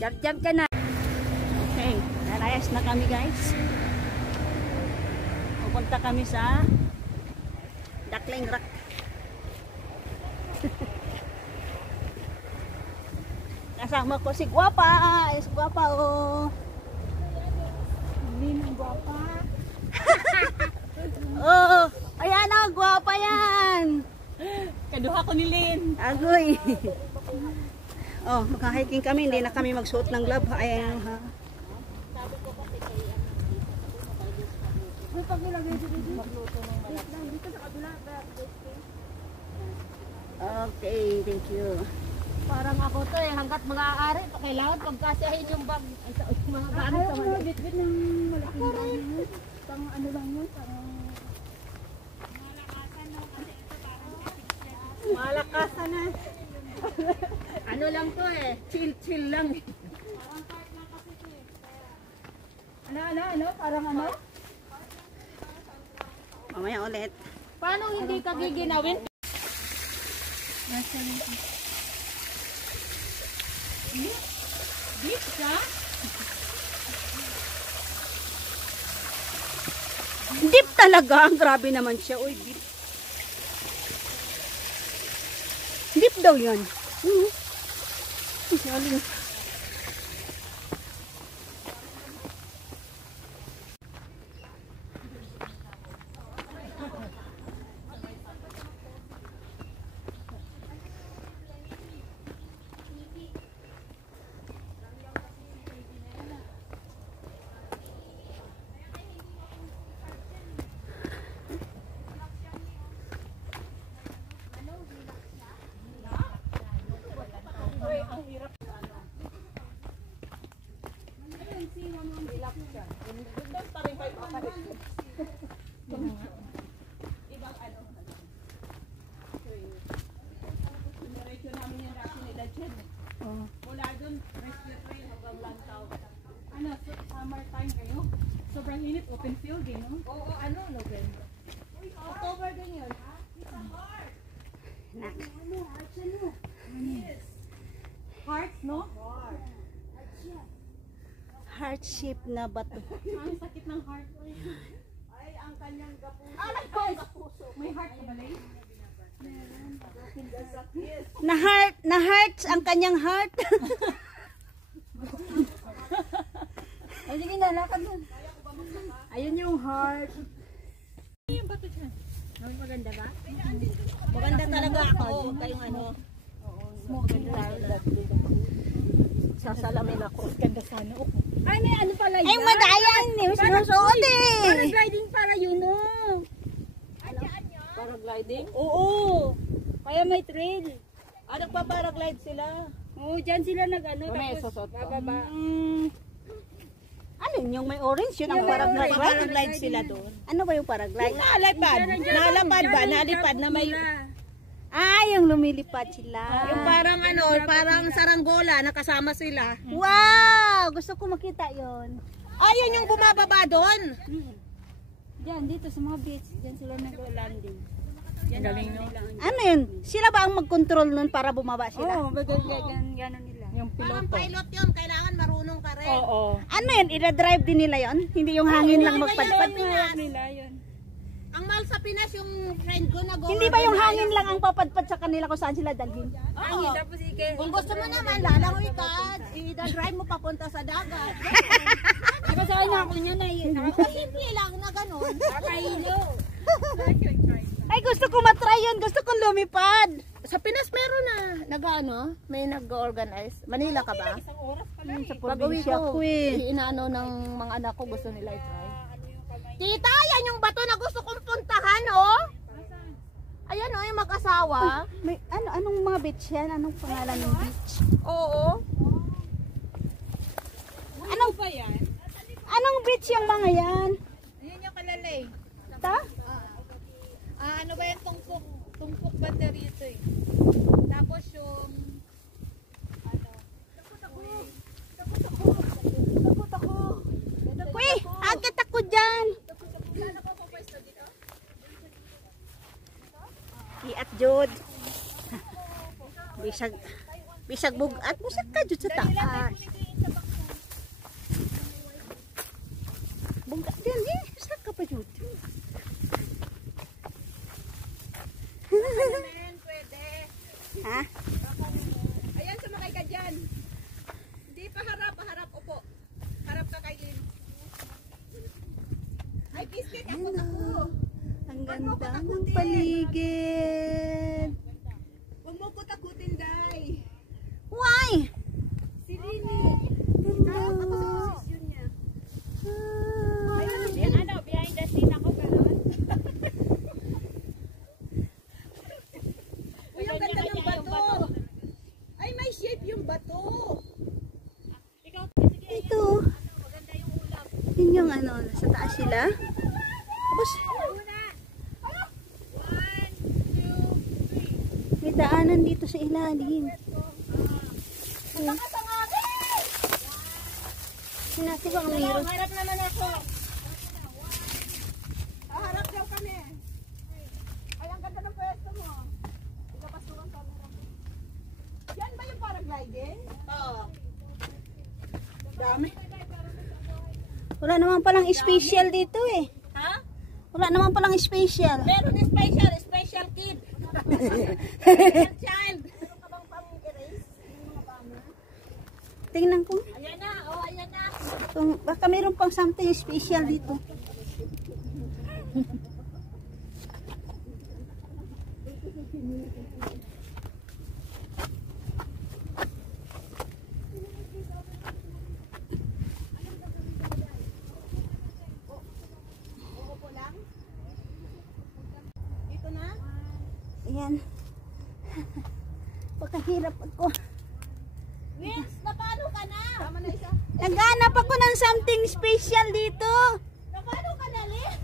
Jump ka na. Okay, narayas na kami guys. Pupunta kami sa Duckling Rock. Kasama ko si Guapa. Si Guapa oh. Ninang Guapa. Oh, ayan oh, Guapa yan. Kaduha ko ni Lynn. Agoy. Oh, magka-hiking kami, hindi na kami magsuot ng glove. Ayan ha. Okay, thank you. Parang ako to eh, hanggat mag-aari, kailangan pagkasiyahin yung bag. Mga gamit sa mga bitbit ng malaking bag. Pang ano lang yun, pang malakasan na. Ano lang to eh, chill lang. Ano, parang ano? Mamaya ulit. Paano hindi ka giginawin? Deep ka? Deep talaga. Grabe naman siya. Uy, deep. Deep daw yan. Saling. Mula doon, rescue train hanggang Lantaw. Ano, summertime kayo? Sobrang init, open field eh, no? Oo, ano, November. October din yun. Heart, no? Heart shape na bato. Ang sakit ng heart. Ay, ang kanyang gapuso. May heart ka ba, Lay? Na hearts ang kanyang heart. Ay, sige na, lakad na. Ayun yung heart. Ano yung bato dyan? Maganda ba? Maganda talaga ako. Kayong ano. Sasalamin ako. Ganda sana. Ay, may ano pala yan? Ay, madayan. Sinusuot eh. Paragliding para yun, no? Paragliding? Oo. Kaya may trail. Ah, nagpa-paraglide sila. Oo, dyan sila nag-ano. May Tapos susot pa. bababa. Ano yung may orange? Yun ang Paraglide. paraglide. Paraglide sila doon. Ano ba yung paraglide? Nalipad. Nalapad ba? Nalipad na may... Ah, yung lumilipad sila. Yung parang ano, parang saranggola, nakasama sila. Wow! Gusto ko makita yon. Ayun yung bumababa doon. Dyan, dito sa mga beach. Dyan sila nag-landing. Galing, no? Ano yun? Sila ba ang mag-control nun para bumaba sila? Oo, gano'n nila. Yung Parang pilot yun, kailangan marunong ka rin. Oo. Ano yun? Ida-drive din nila yon? Hindi yung hangin lang magpadpad? Nila yun. Ang mahal sa Pinas yung friend ko nag-o. Hindi ba yung hangin lang ang papadpad sa kanila kung saan sila dalhin? Oo. Tapos ike. Kung gusto mo naman, lalangoy ka, i-drive mo papunta sa dagat. Nakasaan na ako niya na yun. Simple lang na ganun. Nakahilo. Ay, gusto ko matry yun. Gusto kong lumipad. Sa Pinas meron na, nag-ano, may nag-organize. Manila ka ba? Isang oras pa lang. Sa Pag-uwi probinsya ko, ko eh. inaano ng mga anak ko, gusto nila i-try. Tita, yan yung bato na gusto kong puntahan, oh. Ayan, oh, yung mag-asawa. May, anong mga beach yan? Anong pangalan ng beach? Oo. Ano ba yan? Anong beach yung mga yan? Yun yung kalalay. Ta? Ano ba yung tungkok? Tungkok battery ito eh. Tapos yung Takot ako. Uy, agad ako dyan. At Jod. Bisag bugat. Bisag ka Jod sa taas. Pwede. Ha? Ayan, sumakay ka dyan. Hindi pa harap, upo. Harap ka kay Lynn. Ay, biscuit ako ako. Ang ganda ng paligid. Huwag mo ko takutin, Day. Why? Si Lini. Hello. Yun niya. Behind the scene ako ganun. Uy, ang ganda ng bato. Ay, may shape yung bato. Ito. Yun yung ano, sa taas sila. Tapos, may daanan dito sa ilalim. Sinati ba ang mayroon? Harap naman ako. Harap daw kami. Ay, ang ganda ng pwesto mo. Pagkapasukan ka mo. Yan ba yung paragliding? Oo. Dami. Wala naman palang special dito eh. Ha? Wala naman palang special. Meron special kid. Special child. Meron ka bang pang-erase? Tingnan ko. Ayan na, ayan na. Baka mayroon pang something special dito. Dito na? Ayan. Pagkahirap ako. Wings, napano ka na? Tama na isa. Naghanap ako ng something special dito. Napano ka na, Lynn?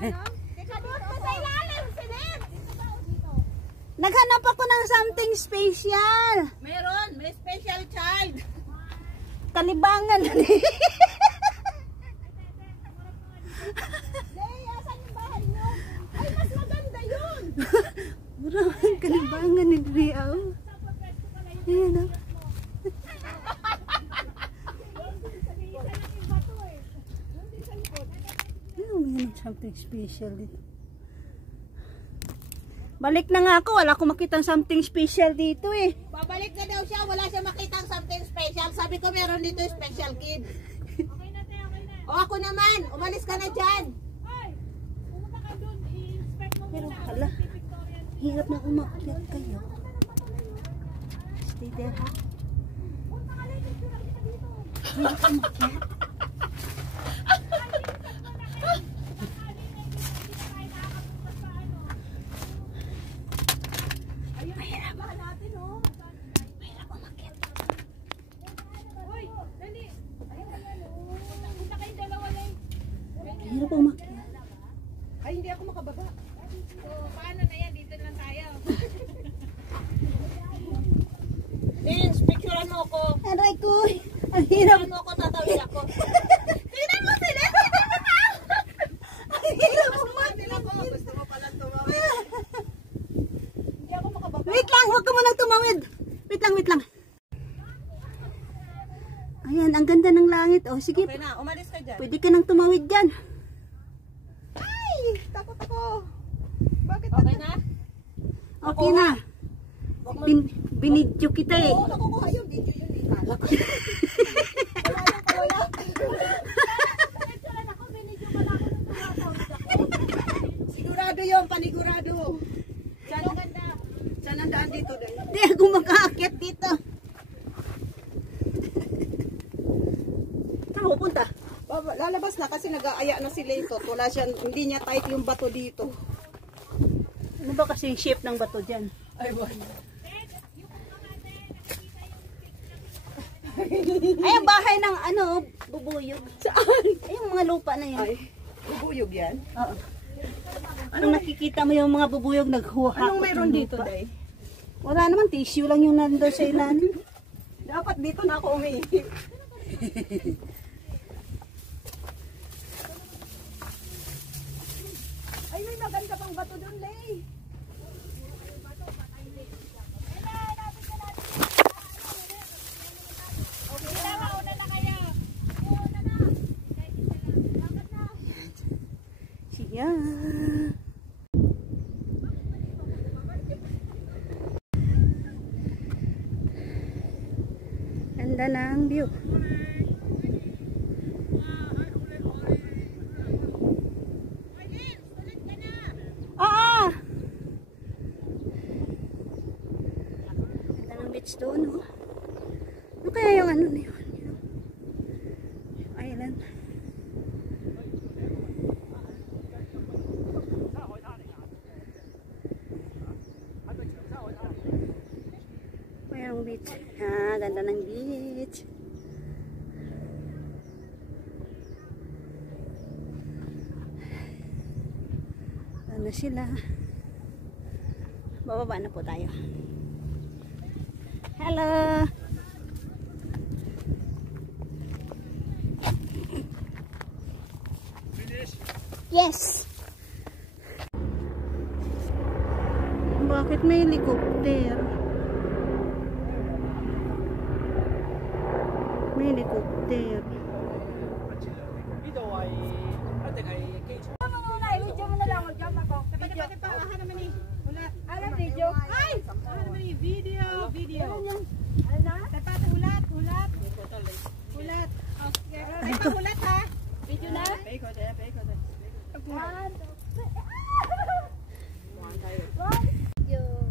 Ano? Kadot ka sa ilalim, si Lynn. Dito ba o dito? Naghanap ako ng something special. Meron, may special child. Kalibangan. Lay, asan yung bahay nyo? Ay, mas maganda yun. Maraming kalibangan ni Riao. Ayan o. Ano mayroon something special dito? Balik na nga ako. Wala akong makita something special dito eh. Babalik na daw siya, wala siya makitang something special. Sabi ko meron dito special kid. Okay na. O ako naman, umalis ka na dyan. Pero hala, hirap na umakyat kayo. Stay there ha. Hirap umakyat. Hirap umakyat. Ay, hindi ako makababa. Paano na yan? Dito lang tayo. Vince, picturean mo ako. Aray ko. Ang hirap. Picturean mo ako, tatawid ako. Tingnan mo sila. Ang hirap umakyat. Gusto mo palang tumawid. Hindi ako makababa. Wait lang, huwag ka munang tumawid. Wait lang. Ayan, ang ganda ng langit. Oh, sige, Okay na, umalis ka dyan. pwede ka nang tumawid dyan. Ay, takot ako. Bakit Okay na? Okay na. Binidyo kita eh. Oo, nakukuha yung video yun eh. Kala ko. Wala. Picturean ako, binidyo ka lang ako nung tumatawid ako. Sigurado yun, panigurado. Saan ang daan dito, Day? Hindi ako makaakyat dito. Saan pupunta? Lalabas na kasi nag-aaya na si Leitot. Wala siya, hindi niya tight yung bato dito. Ano ba kasi yung shape ng bato dyan? Ay, wala. Ay, ang bahay ng ano, bubuyog. Saan? Ay, yung mga lupa na yan. Ay, bubuyog yan. Oo. Anong nakikita mo yung mga bubuyog naghuha? Anong meron dito, Day? Wala naman, tissue lang yung nandun sa ilalim. Dapat dito na ako umiihip. Ay, may maganda pang bato doon, Lay. Siya. Ganda ng view. Oo! Ganda ng beach doon, oh. Ano kaya yung ano na yun? Yung island. Mayroong beach. Ah, ganda ng beach. Ano sila? Bababa na po tayo. Hello! Yes! Bakit may helicopter? May helicopter.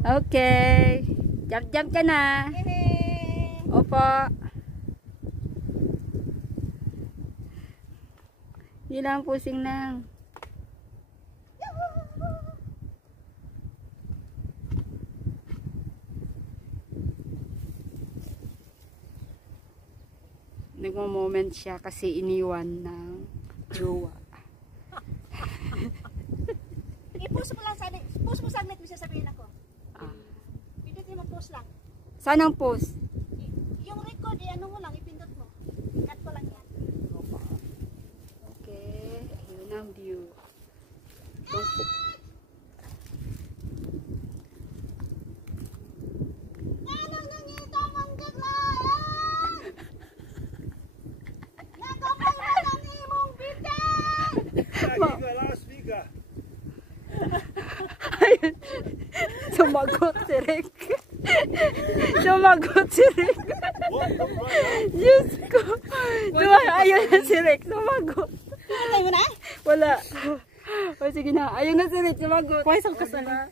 Okay. Jump ka na. Opo. Hindi lang pusing lang. Nagmo-moment siya kasi iniwan ng jowa. I-post mo lang sa post mo saglit mo sasabihin ako. Pindot mo post lang. Saan ang post? Yung record ano mo lang ipindot mo. Cut ko lang yan. Okay, ayun ang view. Anong nangita mong gaglaan? Nakamay mo lang imong bitan! Sumagot si Rick. Sumagot si Rick. Diyos ko. Ayun na si Rick. Sumagot. Patay mo na? Wala. O sige na. Ayun na si Rick. Sumagot. Pwes ang kasala.